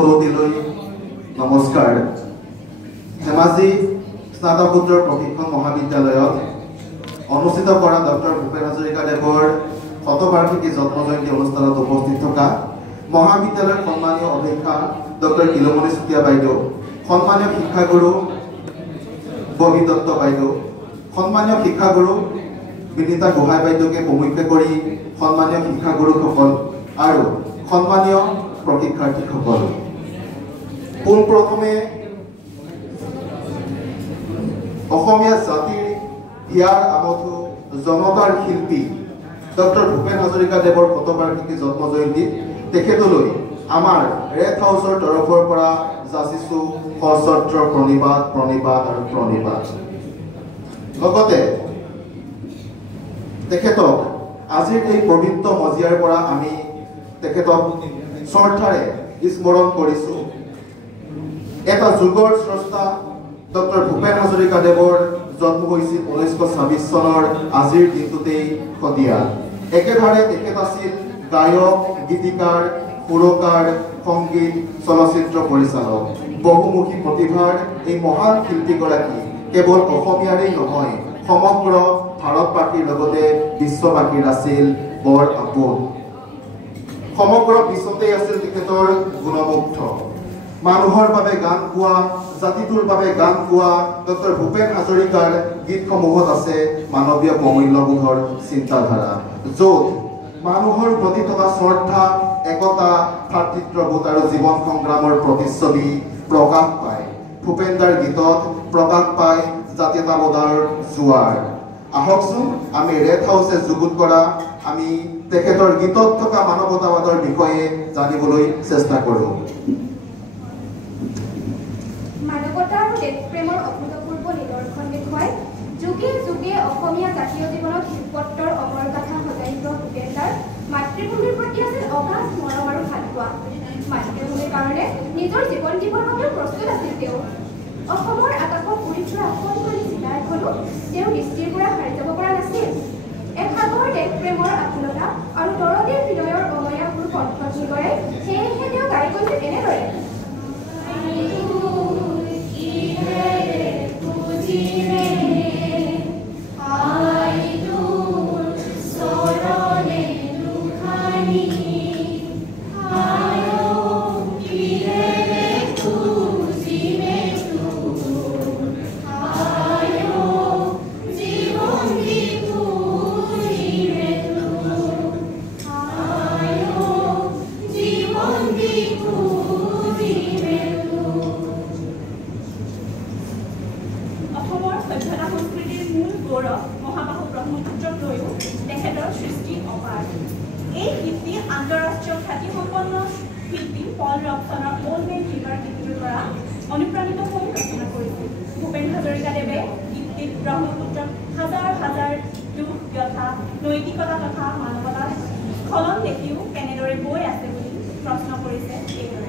চৌধুৰীলৈ নমস্কাৰ। ধেমাজি স্নাতকোত্তৰ প্ৰশিক্ষণ মহাবিদ্যালয়ত অনুষ্ঠিত কৰা ডক্টৰ ভূপেন হাজৰিকাদেৱৰ শতবাৰ্ষিকী জন্ম জয়ন্তী অনুষ্ঠানত উপস্থিত থকা মহাবিদ্যালয়ৰ সন্মানীয় অধ্যক্ষা ডক্টৰ কিলমণি চুতীয়া বাইদেউ, সন্মানীয় শিক্ষাগুৰু ববী দত্ত বাইদেউ, সন্মানীয় শিক্ষাগুৰু বিনীতা গোহাঁই বাইদেউকে প্ৰমুখ্য কৰি সন্মানীয় শিক্ষাগুৰুসকল আৰু সন্মানীয় প্ৰশিক্ষাৰ্থীসকল, পোনপ্ৰথমে অসমীয়া জাতিৰ হিয়াৰ আমঠু জনতাৰ শিল্পী ডক্টৰ ভূপেন হাজৰিকাদেৱৰ শতবাৰ্ষিকী জন্ম জয়ন্তীত তেখেতলৈ আমাৰ ৰেড হাউচৰ তৰফৰ পৰা যাচিছোঁ সশ্ৰদ্ধ প্ৰণিবাদ প্ৰণিবাদ আৰু প্ৰণিবাদ। লগতে তেখেতক আজিৰ এই পবিত্ৰ মজিয়াৰ পৰা আমি তেখেতক শ্ৰদ্ধাৰে স্মৰণ কৰিছোঁ। এটা যুগৰ স্ৰষ্টা ডক্টৰ ভূপেন হাজৰিকাদেৱৰ জন্ম হৈছিল 1926 চনৰ আজিৰ দিনটোতেই সদিয়া। একেধাৰে তেখেত আছিল গায়ক, গীতিকাৰ, সুৰকাৰ, সংগীত, চলচ্চিত্ৰ পৰিচালক। বহুমুখী প্ৰতিভাৰ এই মহান শিল্পীগৰাকী কেৱল অসমীয়াৰেই নহয়, সমগ্ৰ ভাৰতবাসীৰ লগতে বিশ্ববাসীৰ আছিল বৰ আপোন। সমগ্ৰ বিশ্বতেই আছিল তেখেতৰ গুণমুগ্ধ। মানুহৰ বাবে গান গোৱা, জাতিটোৰ বাবে গান গোৱা ডক্টৰ ভূপেন হাজৰিকাৰ গীতসমূহত আছে মানৱীয় প্ৰমূল্যবোধৰ চিন্তাধাৰা, য'ত মানুহৰ প্ৰতি থকা শ্ৰদ্ধা, একতা, ভাতৃত্ববোধ আৰু জীৱন সংগ্ৰামৰ প্ৰতিচ্ছবি প্ৰকাশ পায়। ভূপেনদাৰ গীতত প্ৰকাশ পায় জাতীয়তাবাদৰ জোৱাৰ। আহকচোন আমি ৰেড হাউচে যুগুত কৰা আমি তেখেতৰ গীতত থকা মানৱতাবাদৰ বিষয়ে জানিবলৈ চেষ্টা কৰোঁ। মানৱতা আৰু দেশপ্ৰেমৰ অভূতপূৰ্ব নিদৰ্শন দেখুৱাই যুগে যুগে অসমীয়া জাতীয় জীৱনত শিল্পত্বৰ অমৰ গাথা সজাই যোৱা ভূপেনদাৰ মাতৃভূমিৰ প্ৰতি আছিল অগাধ মৰম আৰু ভালপোৱা। মাতৃভূমিৰ কাৰণে নিজৰ জীৱন দিবৰ বাবে প্ৰস্তুত আছিল তেওঁ। অসমৰ আকাশত উৰি ফুৰা অকণমানি জিলা এখনো তেওঁৰ দৃষ্টিৰ পৰা সাৰি যাব পৰা নাছিল। এসাগৰ দেশপ্ৰেমৰ আকুলতা আৰু দৰদীৰ হৃদয়ৰ অময়াবোৰ কণ্ঠত নিগৰাই সেয়েহে তেওঁ গাই গৈছিল এনেদৰে। অনুপ্ৰাণিত হৈ ৰচনা কৰিছিল। ভূপেন হাজৰিকাদেৱে গীতটিত ব্ৰহ্মপুত্ৰত হাজাৰ হাজাৰ দুখ, ব্যথা, নৈতিকতা তথা মানৱতাৰ স্খলন দেখিও কেনেদৰে বৈ আছে বুলি প্ৰশ্ন কৰিছে এইদৰে।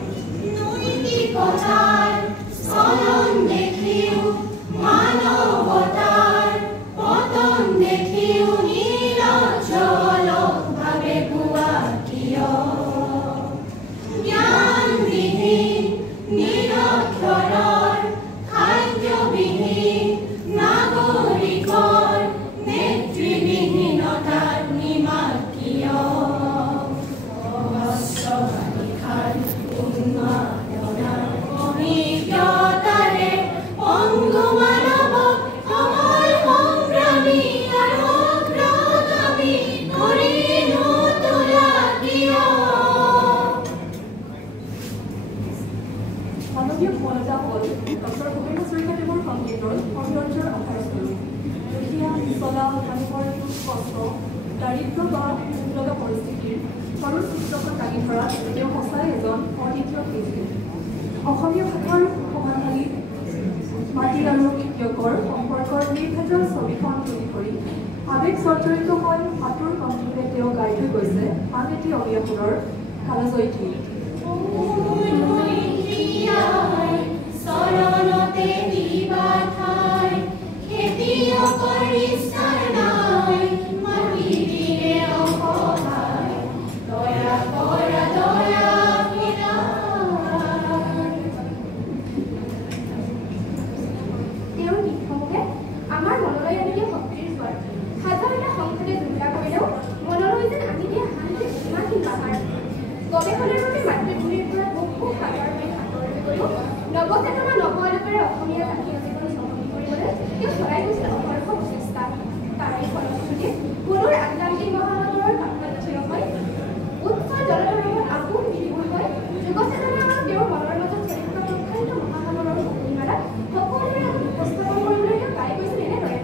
দাৰিদ্ৰ বা দুৰ্লভ পৰিস্থিতিৰ সৰু চিত্ৰখন দাঙি ধৰাত তেওঁ সঁচাই এজন অদ্বিতীয় শিল্পী। অসমীয়া ভাষাৰ সমাধানী মাটি আৰু খেতিয়কৰ সম্পৰ্কৰ নিৰ্ভেজাল ছবিখন তুলি ধৰি আৱেগ জৰ্জৰিত হৈ মাতৰ কণ্ঠৰে তেওঁ গাই থৈ গৈছে আন এটি অসমীয়া সুৰৰ কালজয়ী। চেতনা নবআলোকেৰে অসমীয়া জাতীয় জীৱন সলনি কৰিবলৈ তেওঁ চলাই গৈছিল অহৰহ প্ৰচেষ্টা। তাৰে ফলশ্ৰুতিত পুনৰ আটলাণ্টিক মহাসাগৰৰ কাষত থিয় হৈ উচ্চ জলতৰংগত আপোন বিলীন হৈ যুৱচেতনা আৰু তেওঁৰ মনৰ মাজত চলি থকা প্ৰখ্যাত মহাসাগৰৰ অগ্নিমালা সকলোৰে আগত উপস্থাপন কৰিবলৈ তেওঁ গাই গৈছিল এনেদৰে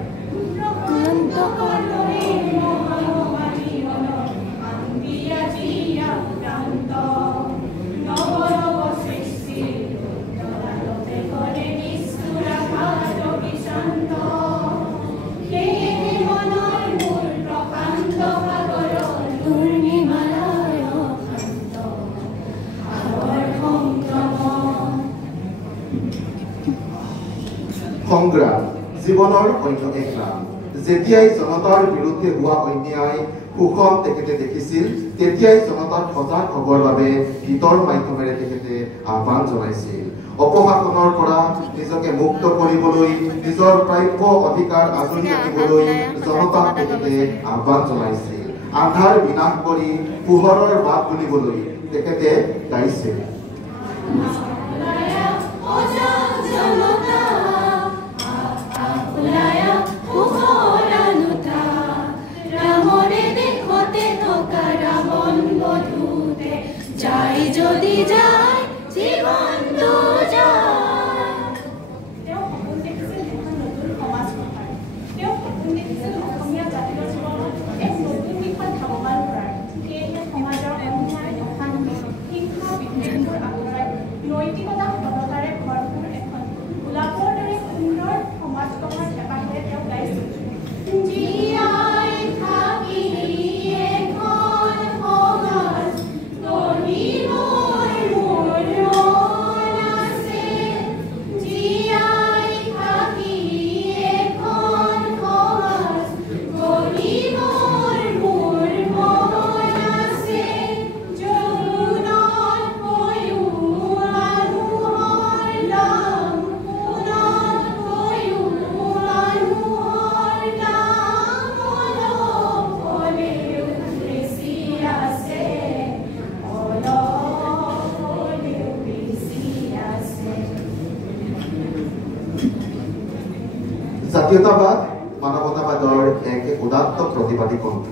সংগ্ৰাম জীৱনৰ অন্য এক নাম। যেতিয়াই জনতাৰ বিৰুদ্ধে হোৱা অন্যায় শোষণ তেখেতে দেখিছিল, তেতিয়াই জনতাক সজাগ হ'বৰ বাবে গীতৰ মাধ্যমেৰে তেখেতে আহ্বান জনাইছিল। অপশাসনৰ পৰা নিজকে মুক্ত কৰিবলৈ, নিজৰ প্ৰাপ্য অধিকাৰ আঁজৰি ৰাখিবলৈ জনতাক তেখেতে আহ্বান জনাইছিল। আন্ধাৰ বিনাশ কৰি পোহৰৰ বাট বুলিবলৈ তেখেতে গাইছিল। যদি যায় জীৱন তেওঁ সপোন দেখিছিল এখন নতুন সমাজ গঢ়াৰ। তেওঁ সপোন দেখিছিল অসমীয়া জাতীয় জীৱনত এক নতুন দিশত ধাৱমান কৰাৰ। সেয়েহে সমাজৰ অন্যায়, অশান্তি, হিংসা, বিদ্বেষবোৰ আঁতৰাই নৈতিকতা সততাৰে ভৰপূৰ এখন গোলাপৰ দৰে সুন্দৰ সমাজ গঢ়াৰ হেঁপাহেৰে তেওঁ গাইছিল। জাতীয়তাবাদ মানৱতাবাদৰ এক উদাত্ত প্ৰতিবাদী কণ্ঠ।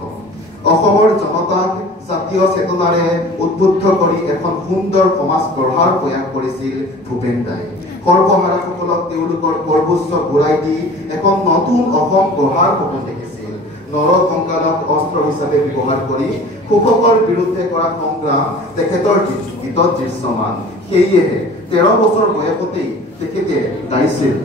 অসমৰ জনতাক জাতীয় চেতনাৰে উদ্বুদ্ধ কৰি এখন সুন্দৰ সমাজ গঢ়াৰ প্ৰয়াস কৰিছিল ভূপেন দাই। সৰ্বহাৰাসকলক তেওঁলোকৰ সৰ্বোচ্চ ঘূৰাই দি এখন নতুন অসম গঢ়াৰ সপোন দেখিছিল। নৰসংকাৰক অস্ত্ৰ হিচাপে ব্যৱহাৰ কৰি শোষকৰ বিৰুদ্ধে কৰা সংগ্ৰাম তেখেতৰ গীতত দৃশ্যমান। সেয়েহে 13 বছৰ বয়সতেই তেখেতে গাইছিল।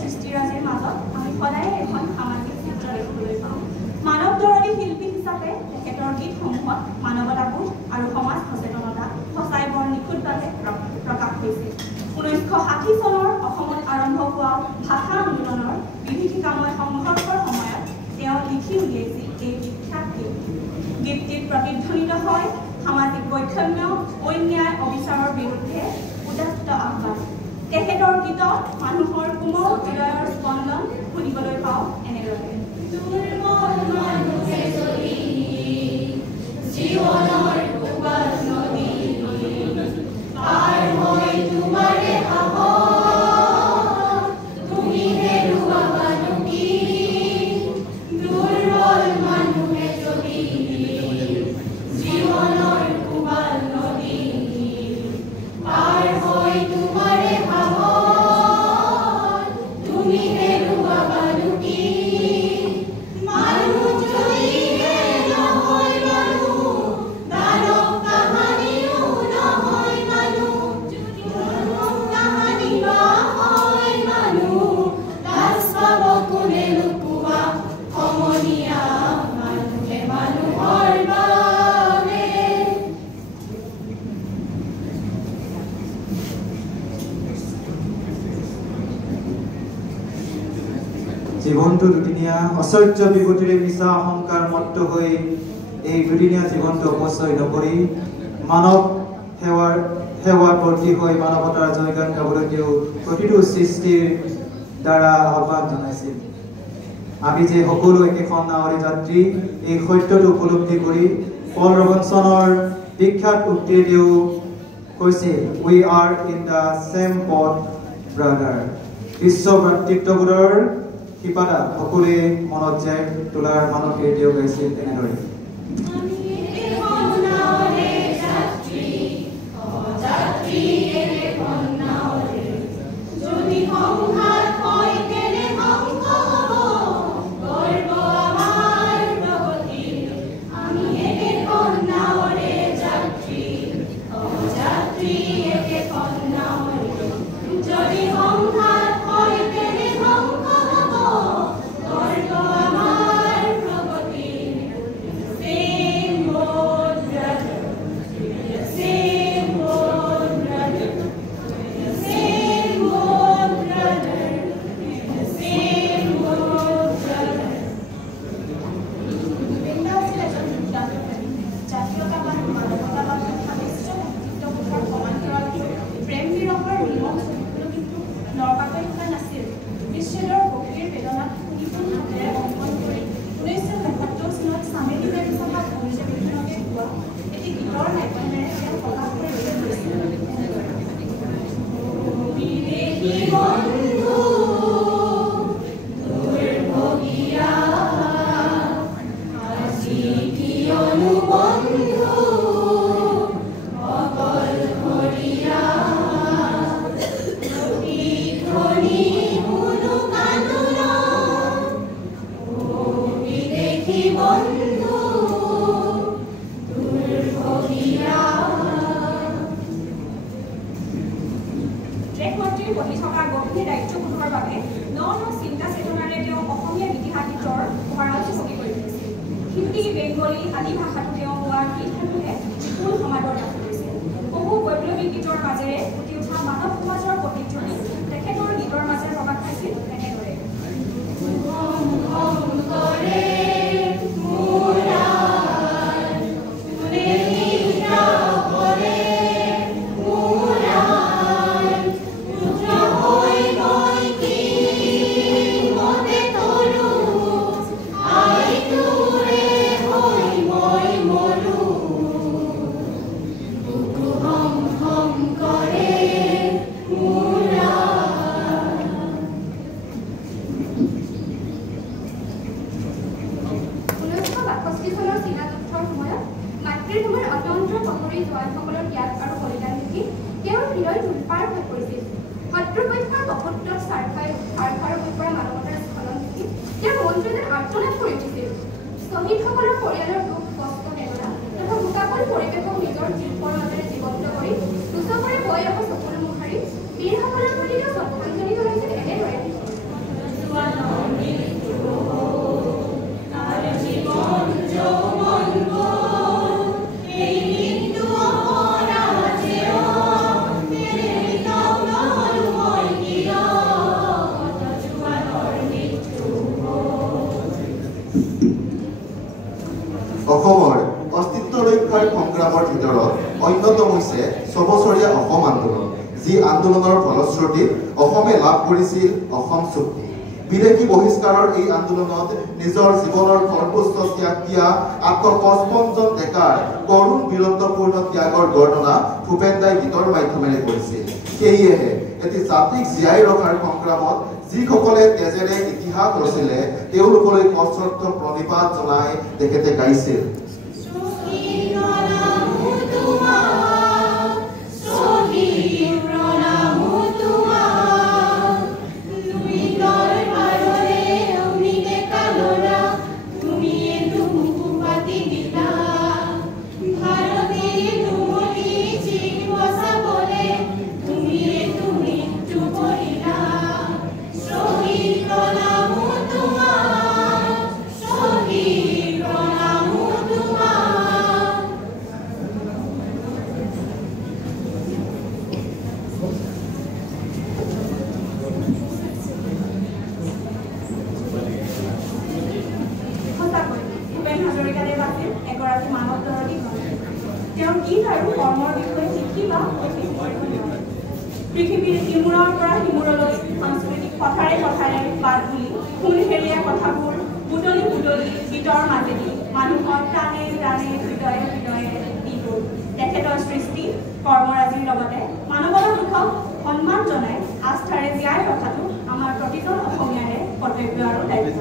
সৃষ্টিৰাজিৰ মাজত আমি সদায় এখন সামাজিক চিত্ৰ দেখিবলৈ পাওঁ। মানৱদৰদী শিল্পী হিচাপে তেখেতৰ গীতসমূহত মানৱতাবোধ আৰু সমাজ সচেতনতা সঁচাই বৰ নিখুঁতভাৱে প্ৰকাশ হৈছিল। 1960 চনৰ অসমত আৰম্ভ হোৱা ভাষা আন্দোলনৰ বিভীষিকাময় সংঘৰ্ষৰ সময়ত তেওঁ লিখি উলিয়াইছিল এই বিখ্যাত গীতটিত প্ৰতিধ্বনিত হয় সামাজিক বৈষম্য, অন্যায়, অবিচাৰৰ বিৰুদ্ধে উদাত্ত আহ্বান। তেখেতৰ গীতত মানুহৰ কোমল হৃদয়ৰ স্পন্দন শুনিবলৈ পাওঁ এনেদৰে। জীৱনৰ উবাল নদী পাৰ হৈ তোমাৰে সাহস, তুমি হেৰুৱাবানো কি দুৰ্বল মানুহে যদি জীৱনৰ উবাল নদী পাৰ হৈ তোমাৰে সাহস, তুমি হেৰুৱাবানো কি মানুহ যদি নহয় মানুহ দানৱ কাহানিও নহয় মানুহ কাহানি বা হয় মানুহ লাজ পাব কোনে লুকুৱা সমনীয়া মানুহে মানুহৰ বাবে। জীৱনটো দুদিনীয়া অচৰ্য বিভূতিৰে মিছা অহংকাৰ মত্ত হৈ এই দুদিনীয়া জীৱনটো অপচয় নকৰি মানৱ সেৱাৰ প্ৰতি হৈ মানৱতাৰ জয়গান গাবলৈ তেওঁ প্ৰতিটো সৃষ্টিৰ দ্বাৰা আহ্বান জনাইছিল। আমি যে সকলো একেখন নাৱৰে যাত্ৰী এই সত্যটো উপলব্ধি কৰি পল ৰবিনছনৰ বিখ্যাত উক্তি তেওঁ কৈছিল, উই আৰ ইন দ্য চেম বট ব্ৰাদাৰ। বিশ্ব ভাতৃত্ববোধৰ শিপাডা সকলোৱে মনত জীয়াই তোলাৰ মানসে তেওঁ গাইছিল তেনেদৰে। অসমৰ অস্তিত্ব ৰক্ষাৰ সংগ্ৰামৰ ভিতৰত অন্যতম হৈছে ৬ বছৰীয়া অসম আন্দোলন, যি আন্দোলনৰ ফলশ্ৰুতিত অসমে লাভ কৰিছিল অসম চুক্তি। বিদেশী বহিষ্কাৰৰ এই আন্দোলনত নিজৰ জীৱনৰ সৰ্বোচ্চ ত্যাগ দিয়া ৮৫৫ জন ডেকাৰ কৰুণ বীৰত্বপূৰ্ণ ত্যাগৰ বৰ্ণনা ভূপেন দাই গীতৰ মাধ্যমেৰে কৰিছিল। সেয়েহে এটি জাতিক জীয়াই ৰখাৰ সংগ্ৰামত যিসকলে তেজেৰে ইতিহাস ৰচিলে তেওঁলোকলৈ অশ্ৰদ্ধ প্ৰণিপাত জনাই তেখেতে গাইছিল, এগৰাকী মানৱদৰদী মানুহ। তেওঁৰ গীত আৰু কৰ্মৰ বিষয়ে লিখি বা পৃথিৱীৰ ইমূৰৰ পৰা সিমূৰলৈ সাংস্কৃতিক কথাৰে কথাৰে বাট বুলি সোণ হেৰিয়া কথাবোৰ বুটলি বুটলি গীতৰ মাজেদি মানুহৰ প্ৰাণে প্ৰাণে হৃদয়ে হৃদয়ে দি গ'ল। তেখেতৰ সৃষ্টি কৰ্মৰাজিৰ লগতে মানৱতা দুখক সন্মান জনাই আস্থাৰে জীয়াই ৰখাটো আমাৰ প্ৰতিজন অসমীয়াৰে কৰ্তব্য আৰু দায়িত্ব।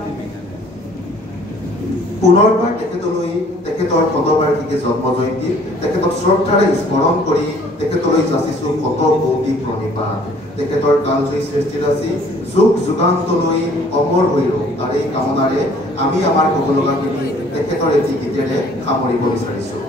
পুনৰবাৰ তেখেতলৈ তেখেতৰ শতবাৰ্ষিকী জন্মজয়ন্তী তেখেতক শ্ৰদ্ধাৰে স্মৰণ কৰি তেখেতলৈ যাচিছোঁ শত কোটি প্ৰণিপাত। তেখেতৰ কালজয়ী সৃষ্টিৰাজি যুগ যুগান্তলৈ অমৰ হৈ ৰ'ব তাৰেই কামনাৰে আমি আমাৰ ক'ব লগাখিনি তেখেতৰ এটি গীতেৰে সামৰিব বিচাৰিছোঁ।